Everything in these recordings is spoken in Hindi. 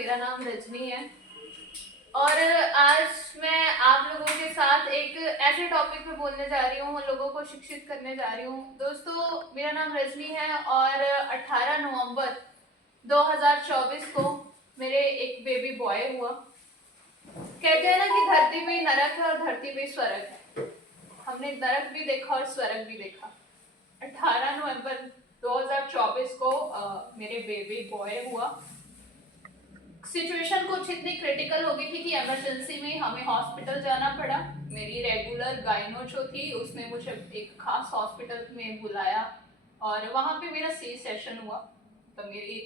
मेरा नाम रजनी है और आज मैं आप लोगों के साथ एक ऐसे टॉपिक पे बोलने जा रही हूँ, लोगों को शिक्षित करने जा रही हूँ। दोस्तों, मेरा नाम रजनी है और 18 नवंबर 2024 को मेरे एक बेबी बॉय हुआ। कहते हैं ना कि धरती पे नरक है और धरती पे स्वर्ग है। हमने नरक भी देखा और स्वर्ग भी देखा। 18 नवंबर 2024 को मेरे बेबी बॉय हुआ। सिचुएशन कुछ इतनी क्रिटिकल हो गई थी कि इमरजेंसी में हमें हॉस्पिटल जाना पड़ा। मेरी रेगुलर गायनो जो थी उसने मुझे एक खास हॉस्पिटल में बुलाया और वहां पे मेरा सी सेशन हुआ। तो मेरी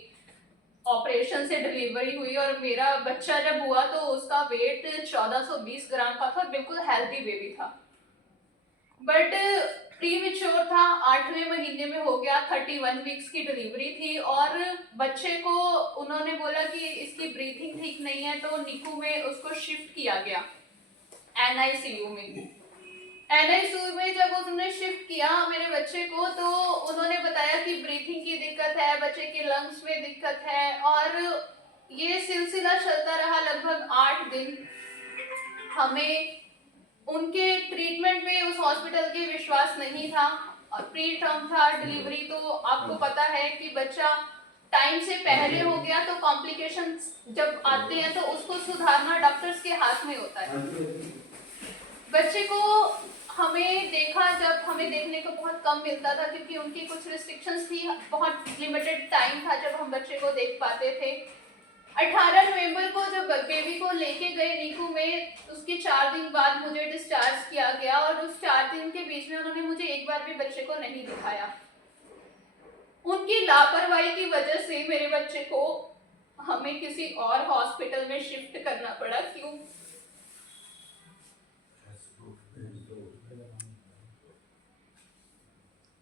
ऑपरेशन से डिलीवरी हुई और मेरा बच्चा जब हुआ तो उसका वेट 1420 ग्राम का था, बिल्कुल हेल्थी बेबी था। बट प्रीमेच्योर था, 8वें महीने में हो गया, 31 वीक्स की डिलीवरी थी और बच्चे को उन्होंने बोला कि इसकी ब्रीथिंग ठीक नहीं है, तो निकू में उसको शिफ्ट किया गया एनआईसीयू में। एनआईसीयू में जब उन्होंने शिफ्ट किया मेरे बच्चे को, तो उन्होंने बताया कि ब्रीथिंग की दिक्कत है, बच्चे के लंग्स में दिक्कत है और ये सिलसिला चलता रहा लगभग 8 दिन। हमें उनके ट्रीटमेंट में उस हॉस्पिटल के विश्वास नहीं था और प्री टर्म था डिलीवरी, तो आपको पता है कि बच्चा टाइम से पहले हो गया तो कॉम्प्लिकेशंस जब आते हैं तो उसको सुधारना डॉक्टर्स के हाथ में होता है। बच्चे को हमें देखा, जब हमें देखने को बहुत कम मिलता था क्योंकि उनकी कुछ रिस्ट्रिक्शंस थी, बहुत लिमिटेड टाइम था जब हम बच्चे को देख पाते थे। 18 नवंबर को जब बेबी को लेके गए नीकू में, उसके 4 दिन बाद मुझे डिस्चार्ज किया गया और उस 4 दिन के बीच में उन्होंने मुझे एक बार भी बच्चे को नहीं दिखाया। उनकी लापरवाही की वजह से मेरे बच्चे को हमें किसी और हॉस्पिटल में शिफ्ट करना पड़ा।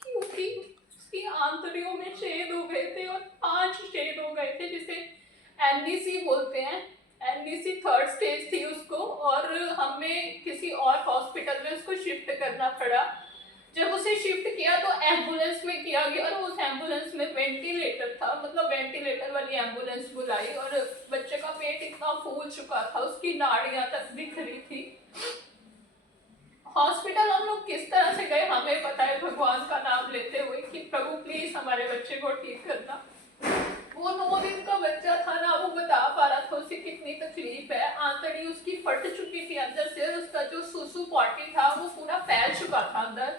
क्योंकि उसकी आंतड़ियों में छेद हो गए थे और 5 छेद हो गए थे, जिसे एनडीसी बोलते हैं। एनडीसी 3rd स्टेज थी उसको और हमें किसी और हॉस्पिटल में उसको शिफ्ट करना पड़ा। जब उसे शिफ्ट किया तो एम्बुलेंस में किया गया और उस एम्बुलेंस में वेंटिलेटर था, मतलब वेंटिलेटर वाली एम्बुलेंस बुलाई और बच्चे का पेट इतना फूल चुका था, उसकी नाड़ियां तक दिख रही थी। हॉस्पिटल हम लोग किस तरह से गए हमें पता है, भगवान का नाम लेते हुए कि प्रभु प्लीज हमारे बच्चे को ठीक करना। वो 9 दिन का बच्चा था ना, वो बता पा रहा था उसे कितनी तकलीफ है। आंतड़ी उसकी फट चुकी थी अंदर से और उसका जो सुसु पॉटी था वो पूरा फैल चुका था अंदर।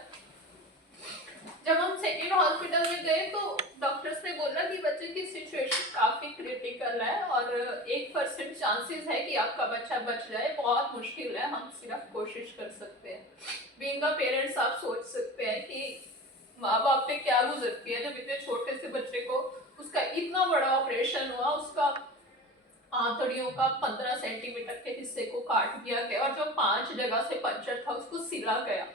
जब हम सेकेंड हॉस्पिटल में गए तो डॉक्टर्स ने बोला कि बच्चे की सिचुएशन काफी क्रिटिकल है और 1% चांसेस है कि आपका बच्चा बच जाए, बहुत मुश्किल है, हम सिर्फ कोशिश कर सकते हैं। बीइंग अ पेरेंट्स आप सोच सकते हैं कि माँ बाप पे क्या गुजरती है जब इतने छोटे से बच्चे को उसका इतना बड़ा ऑपरेशन हुआ, उसका आंतड़ियों का 15 सेंटीमीटर के हिस्से को काट दिया गया और जो 5 जगह से पंचर था उसको सिला गया।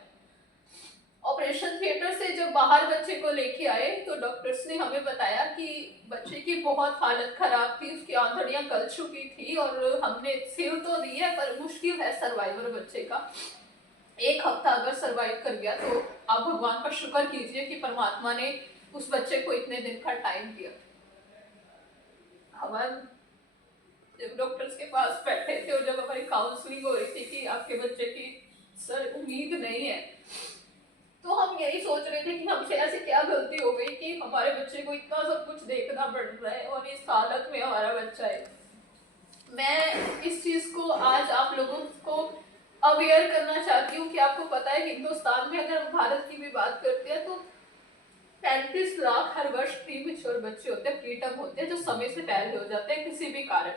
ऑपरेशन थिएटर से जब बाहर बच्चे को लेके आए तो डॉक्टर्स ने हमें बताया कि बच्चे की बहुत हालत खराब थी, उसकी आंतड़ियां गल चुकी थी और हमने सिल तो दी है पर मुश्किल है सर्वाइवल बच्चे का। 1 हफ्ता अगर सर्वाइव कर गया तो आप भगवान का शुक्र कीजिए कि परमात्मा ने उस बच्चे को इतने दिन का टाइम दिया। हमारे जब डॉक्टर्स के पास बैठे थे और जब हमारी काउंसलिंग हो रही थी कि आपके बच्चे की सर उम्मीद नहीं है, तो हम यही सोच रहे थे कि हमसे ऐसी क्या गलती हो गई कि हमारे बच्चे को इतना सब कुछ देखना पड़ रहा है और इस हालत में हमारा बच्चा है। मैं इस चीज को आज आप लोगों को अवेयर करना चाहती हूँ कि आपको पता है हिंदुस्तान में अगर भारत की भी बात करते हैं तो 35 लाख हर वर्ष प्रीमेच्योर बच्चे होते हैं, प्रीटर्म होते हैं, जो समय से पहले हो जाते हैं किसी भी कारण,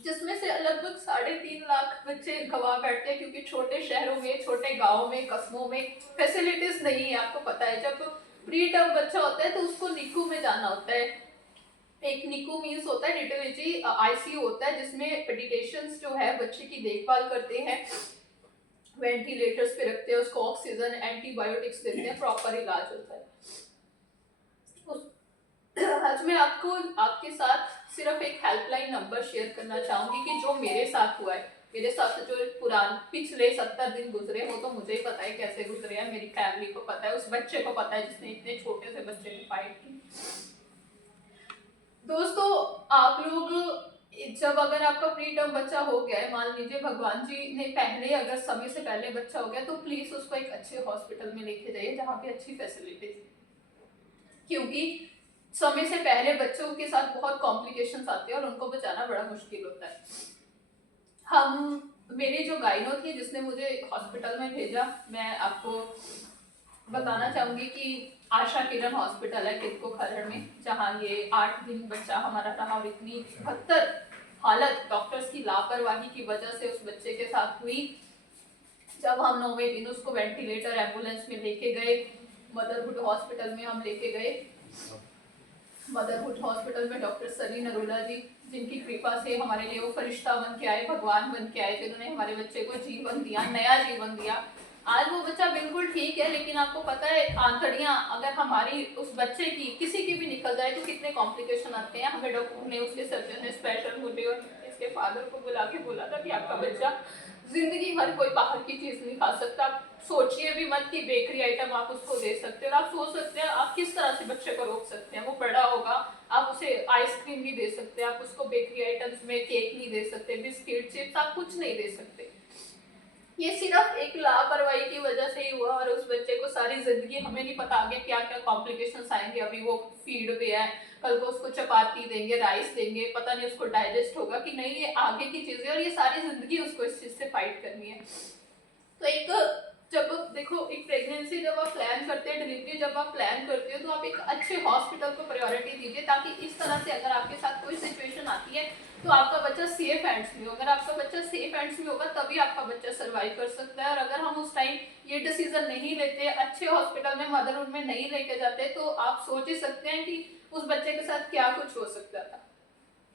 जिसमें से लगभग 3.5 लाख बच्चे गवा बैठते हैं क्योंकि छोटे शहरों में, छोटे गांवों में, कस्बों में फैसिलिटीज नहीं है। आपको पता है जब प्री टर्म बच्चा होता है तो उसको निकू में जाना होता है। एक निकू मीन्स होता है निटोलॉजी आईसीयू होता है, जिसमें पेडिट्रिशियंस जो है बच्चे की देखभाल करते हैं, वेंटिलेटर्स पे रखते हैं, उसको ऑक्सीजन, एंटीबायोटिक्स देते हैं, प्रॉपर इलाज होता है। आज मैं आपको आपके साथ सिर्फ एक हेल्पलाइन नंबर शेयर करना चाहूंगी कि जो मेरे साथ हुआ है, मेरे साथ जो पिछले 70 दिन गुजरे हो, तो मुझे ही पता है कैसे गुजरे हैं, मेरी फैमिली को पता है, उस बच्चे को पता है जिसने इतने छोटे से बच्चे की फाइट की। दोस्तों, आप लोग जब अगर आपका प्री टर्म बच्चा हो गया है, मान लीजिए भगवान जी ने पहले अगर समय से पहले बच्चा हो गया, तो प्लीज उसको एक अच्छे हॉस्पिटल में लेके जाइए जहाँ पे अच्छी फैसिलिटीज, क्योंकि समय से पहले बच्चों के साथ बहुत कॉम्प्लिकेशंस आते हैं और उनको बचाना बड़ा मुश्किल होता है। मेरी जो गाइनो थी जिसने मुझे हॉस्पिटल में भेजा, मैं आपको बताना चाहूंगी कि आशा किरण हॉस्पिटल है कितको खरड़ में, जहाँ ये 8 दिन बच्चा हमारा रहा और इतनी बदतर हालत डॉक्टर्स की लापरवाही की वजह से उस बच्चे के साथ हुई। जब हम 9वें दिन उसको वेंटिलेटर एम्बुलेंस में लेके गए, मदरहुड हॉस्पिटल में हम लेके गए। मदरहुड हॉस्पिटल में डॉक्टर सनी नरोला जी, जिनकी कृपा से हमारे लिए वो फरिश्ता बन के आए, भगवान बन के आए, जिन्होंने हमारे बच्चे को जीवन दिया, नया जीवन दिया। आज वो बच्चा बिल्कुल ठीक है, लेकिन आपको पता है आंतड़ियां अगर हमारी उस बच्चे की किसी की भी निकल जाए तो कितने कॉम्प्लिकेशन आते हैं। हमें डॉक्टर ने, उसके सर्जन ने स्पेशल मुझे और इसके फादर को बुला के बोला था कि आपका बच्चा जिंदगी भर कोई बाहर की चीज नहीं खा सकता। आप सोचिए भी मत कि बेकरी आइटम आप उसको दे सकते हैं, और आप सोच सकते हैं आप किस तरह से बच्चे को रोक सकते हैं। वो बड़ा होगा, आप उसे आइसक्रीम नहीं दे सकते, आप उसको बेकरी आइटम्स में केक नहीं दे सकते, बिस्किट चिप्स आप कुछ नहीं दे सकते। ये सिर्फ एक लापरवाही की वजह से ही हुआ, और उस बच्चे को सारी जिंदगी, हमें नहीं पता आगे क्या क्या कॉम्प्लिकेशंस आएंगे। अभी वो फीड पे है, कल को उसको चपाती देंगे, राइस देंगे, पता नहीं उसको डाइजेस्ट होगा कि नहीं, ये आगे की चीजें, और ये सारी जिंदगी उसको इस चीज से फाइट करनी है। तो एक जब देखो, एक प्रेगनेंसी जब आप प्लान करते हैं, डिलीवरी जब आप प्लान करते हो, तो आप एक अच्छे हॉस्पिटल को प्रायोरिटी दीजिए, ताकि इस तरह से अगर आपके साथ कोई सिचुएशन आती है तो आपका बच्चा सेफ हैंड्स में हो। अगर आपका बच्चा सेफ हैंड्स में होगा तभी आपका बच्चा सर्वाइव कर सकता है। और अगर हम उस टाइम ये डिसीजन नहीं लेते, अच्छे हॉस्पिटल में, मदरहुड में नहीं लेके जाते, तो आप सोच ही सकते हैं कि उस बच्चे के साथ क्या कुछ हो सकता था।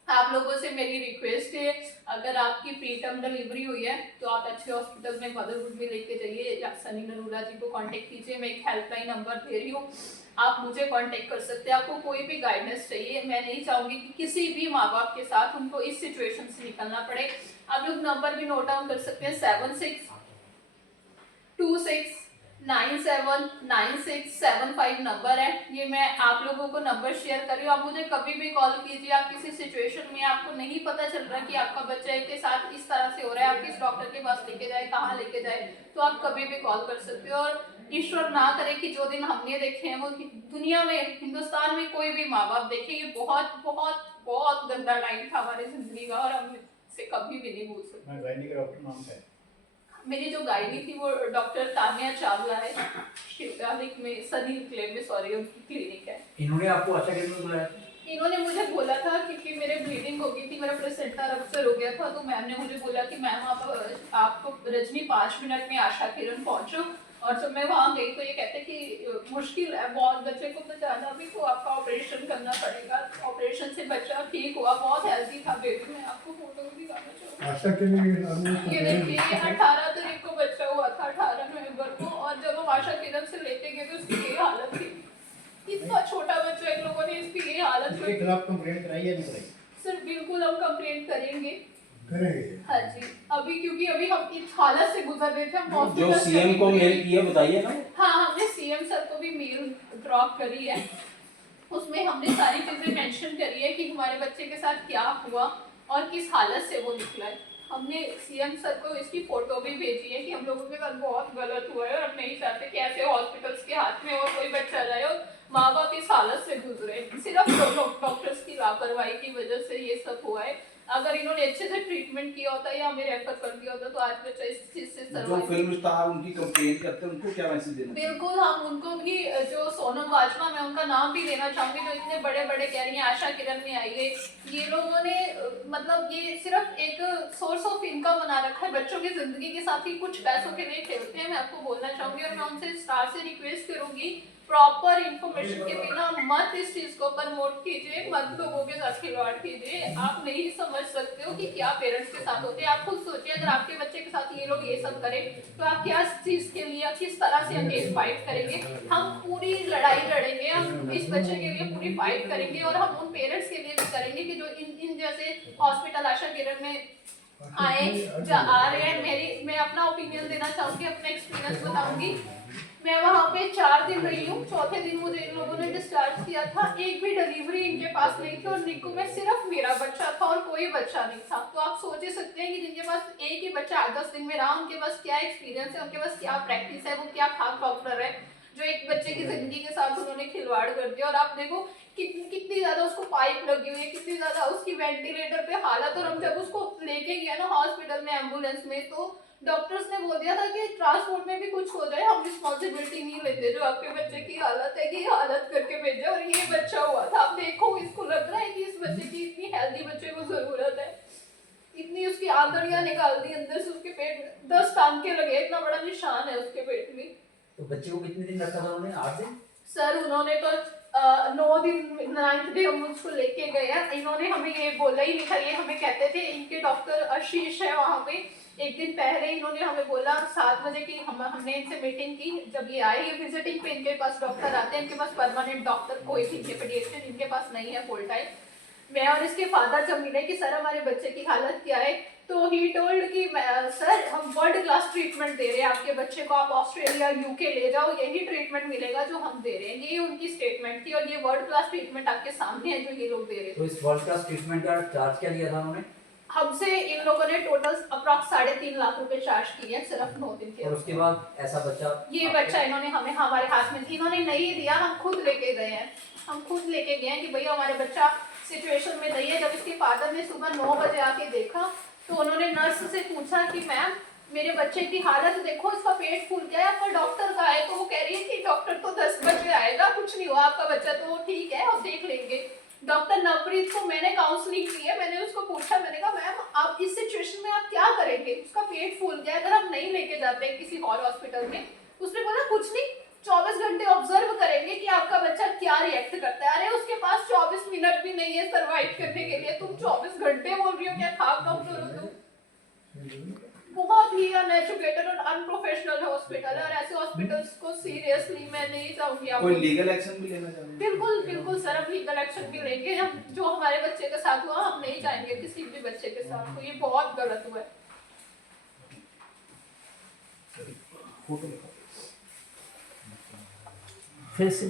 आप लोगों से मेरी रिक्वेस्ट है, अगर आपकी प्री टर्म डिलीवरी हुई है तो आप अच्छे हॉस्पिटल में मदरहुड में लेके जाइए, या सनी नरूला जी को कांटेक्ट कीजिए। मैं एक हेल्पलाइन नंबर दे रही हूँ, आप मुझे कांटेक्ट कर सकते हैं। आपको कोई भी गाइडेंस चाहिए, मैं नहीं चाहूंगी कि किसी भी माँ बाप के साथ उनको इस सिचुएशन से निकलना पड़े। आप लोग नंबर भी नोट डाउन कर सकते हैं, 7626979675 नंबर है। ये मैं आप लोगों को नंबर शेयर कर रही हूँ। आप मुझे कभी भी कॉल कीजिए, आप किसी सिचुएशन में आपको नहीं पता चल रहा कि आपका बच्चे के साथ इस तरह से हो रहा है, आप किस डॉक्टर के पास लेके जाए, कहाँ लेके जाए, तो आप कभी भी कॉल कर सकते हो। और ईश्वर ना करे कि जो दिन हमने देखे हैं वो दुनिया में, हिंदुस्तान में कोई भी माँ बाप देखे। ये बहुत बहुत बहुत गंदा टाइम था हमारी जिंदगी का, और हम इसे कभी भी नहीं भूल सकते। मेरी जो गायनी थी वो डॉक्टर तान्या चावला है, शिवगालिक में, सनी क्लेम में, सॉरी, उनकी क्लिनिक है। इन्होंने आपको अच्छा कैसे बुलाया? इन्होंने मुझे बोला था क्योंकि मेरे ब्लीडिंग हो गई थी, मेरा प्लेसेंटा रप्चर हो गया था, तो मैम ने मुझे बोला कि मैम आपको रजनी 5 मिनट में आशा किरण पहुंचो। और जब मैं वहां गई तो ये कहते कि मुश्किल है बहुत बच्चे को बचाना भी, तो आपका ऑपरेशन करना पड़ेगा। ऑपरेशन से बच्चा ठीक हुआ, बहुत हेल्दी था बेबी। मैं आपको फोटो भी दिखाना चाहूँगी। आशा के लिए ये देखिए, 18 तारीख को बच्चा हुआ था, 18 नवंबर को, और जब हम आशा किरण से लेके गए तो उसकी ये हालत थी। इतना छोटा बच्चा, इन लोगों ने इसकी ये हालत इसके खिलाफ कंप्लेंट कराई या नहीं कराई? सर बिल्कुल हम कंप्लेंट करेंगे। करेंगे। हाँ जी, अभी क्योंकि अभी हम इस हालत से गुजर रहे थे, हम जो हॉस्पिटल सीएम को मेल किया बताइए ना। हाँ, हमने सीएम सर को भी मेल ड्रॉप करी है। उसमें हमने सारी चीजें मेंशन करी है कि हमारे बच्चे के साथ क्या हुआ और किस हालत से वो निकला है। हमने सीएम सर को इसकी फोटो भी भेजी है कि हम लोगों के साथ बहुत गलत हुआ है, और हम नहीं चाहते कि ऐसे हॉस्पिटल्स के हाथ में और कोई बच्चा जाए और माँ बाप इस हालत से गुजरे। सिर्फ डॉक्टर्स की लापरवाही की वजह से ये सब हुआ है। अगर इन्होंने अच्छे से ट्रीटमेंट किया होता या हमें रेफर कर दिया होता तो आज बच्चा इस चीज से जो फिल्म स्टार उनकी कंप्लेन करते हैं उनको क्या मैसेज देना? बिल्कुल, हम उनको भी, जो सोनम वाजवा, मैं उनका नाम भी लेना चाहूंगी, जो इतने बड़े बड़े कह रही हैं आशा किरण में आइए। ये लोगों ने मतलब ये सिर्फ एक सोर्स ऑफ इनकम बना रखा है, बच्चों की जिंदगी के साथ ही कुछ पैसों के लिए खेलते हैं। मैं आपको बोलना चाहूंगी, और मैं उनसे स्टार से रिक्वेस्ट करूंगी, प्रॉपर इंफॉर्मेशन के बिना मत इस चीज को प्रमोट कीजिए, मत लोगों के साथ खिलवाड़ कीजिए। आप नहीं समझ सकते हो कि क्या पेरेंट्स के साथ होते हैं। आप खुद सोचिए, अगर आपके बच्चे के साथ ये लोग ये सब करें तो आप क्या चीज के लिए, किस तरह से अगेंस्ट फाइट करेंगे। हम पूरी लड़ाई लड़ेंगे, हम इस बच्चे के लिए पूरी फाइट करेंगे, और हम उन पेरेंट्स के लिए भी करेंगे कि जो इन जैसे हॉस्पिटल आशा किरण में आ रहे हैं। मैं अपना ओपिनियन देना चाहूंगी, अपना एक्सपीरियंस बताऊंगी। मैं वहाँ पे 4 दिन रही हूँ, चौथे दिन मुझे इन लोगों ने डिस्चार्ज किया था। एक भी डिलीवरी इनके पास नहीं थी, और निक्कू में सिर्फ मेरा बच्चा था और कोई बच्चा नहीं था। तो आप सोच ही सकते हैं कि जिनके पास एक ही बच्चा 8-10 दिन में रहा, उनके पास क्या एक्सपीरियंस है, उनके पास क्या प्रैक्टिस है, वो क्या खास डॉक्टर है जो एक बच्चे की जिंदगी के साथ उन्होंने खिलवाड़ कर दिया। और आप देखो कितनी ज्यादा उसको पाइप लगी हुई है, कितनी ज्यादा उसकी वेंटिलेटर पे हालत। और हम जब उसको लेके गए ना हॉस्पिटल में एम्बुलेंस में, तो डॉक्टर्स ने बोल दिया था कि ट्रांसपोर्ट में भी कुछ हो जाए हम रिस्पॉन्सिबिलिटी नहीं लेते, जो आपके बच्चे की हालत है कि हालत करके भेजा। और ये बच्चा हुआ था, आप देखो इसको लग रहा है कि इस बच्चे की इतनी हेल्दी बच्चे को जरूरत है, इतनी उसकी आंतड़ियां निकाल दी अंदर से, उसके पेट में 10 टांके लगे, इतना बड़ा निशान है उसके पेट में। तो बच्चे को कितने दिन रखा था उन्होंने? 8 दिन? सर उन्होंने तो 9 दिन 9th डे हम उसको लेके गए हैं। इन्होंने हमें ये बोला ही नहीं था, ये हमें कहते थे, इनके डॉक्टर आशीष है वहाँ पे, एक दिन पहले इन्होंने हमें बोला 7 बजे की हमने इनसे मीटिंग की। जब ये आए, ये विजिटिंग पे इनके पास डॉक्टर आते हैं, इनके पास परमानेंट डॉक्टर कोई भी पीडियाट्रिशियन इनके पास नहीं है फुल टाइम। मैं और इसके फादर जब मिले कि सर हमारे बच्चे की हालत क्या है, तो ही टोल्ड कि सर हम वर्ल्ड क्लास ट्रीटमेंट दे रहे हैं आपके बच्चे को, आप ऑस्ट्रेलिया यूके ले जाओ, यही ट्रीटमेंट मिलेगा जो हम दे रहे हैं। ये उनकी स्टेटमेंट थी और ये वर्ल्ड क्लास ट्रीटमेंट आपके सामने है जो ये लोग दे रहे तो इस वर्ल्ड क्लास ट्रीटमेंट का चार्ज क्या लिया था उन्होंने? हमसे इन लोगों ने टोटल अप्रॉक्स 3.5 लाख रुपए चार्ज किए सिर्फ 9 दिन के। और उसके बाद ऐसा बच्चा, ये बच्चा इन्होंने हमें हमारे हाथ में इन्होंने नहीं दिया, हम खुद लेके गए हैं। हम खुद लेके गए हैं कि भैया हमारे बच्चा सिचुएशन में नहीं है। जब इसके फादर ने सुबह 9 बजे आके देखा, तो उन्होंने नर्स से पूछा कि मैम मेरे बच्चे की हालत देखो, इसका पेट फूल गया है, आपका डॉक्टर कहाँ है? तो वो कह रही है कि डॉक्टर तो 10 बजे आएगा, कुछ नहीं हुआ, आपका बच्चा तो ठीक है और देख लेंगे। डॉक्टर नवप्रीत को मैंने काउंसलिंग की है, मैंने उसको पूछा, मैंने कहा मैम आप इस सिचुएशन में आप क्या करेंगे, उसका पेट फूल गया, अगर आप नहीं लेके जाते किसी और हॉस्पिटल में। उसने बोला कुछ नहीं, 24 घंटे ऑब्जर्व करेंगे कि आपका बच्चा क्या रिएक्ट करता है। अरे उसके पास 24 मिनट भी नहीं है सर्वाइव करने के लिए, तुम 24 घंटे बोल रही हो, क्या खाक डॉक्टर हो तुम? बहुत ही अनएजुकेटेड और अनप्रोफेशनल हॉस्पिटल है, और ऐसे हॉस्पिटल्स को सीरियसली मैं नहीं चाहूंगी आप कोई लीगल एक्शन भी लेना चाहेंगे? बिल्कुल बिल्कुल सर, हम लीगल एक्शन भी लेंगे। हम जो हमारे बच्चे के साथ हुआ हम नहीं चाहेंगे किसी भी बच्चे के साथ, तो ये बहुत गलत हुआ है। फिर से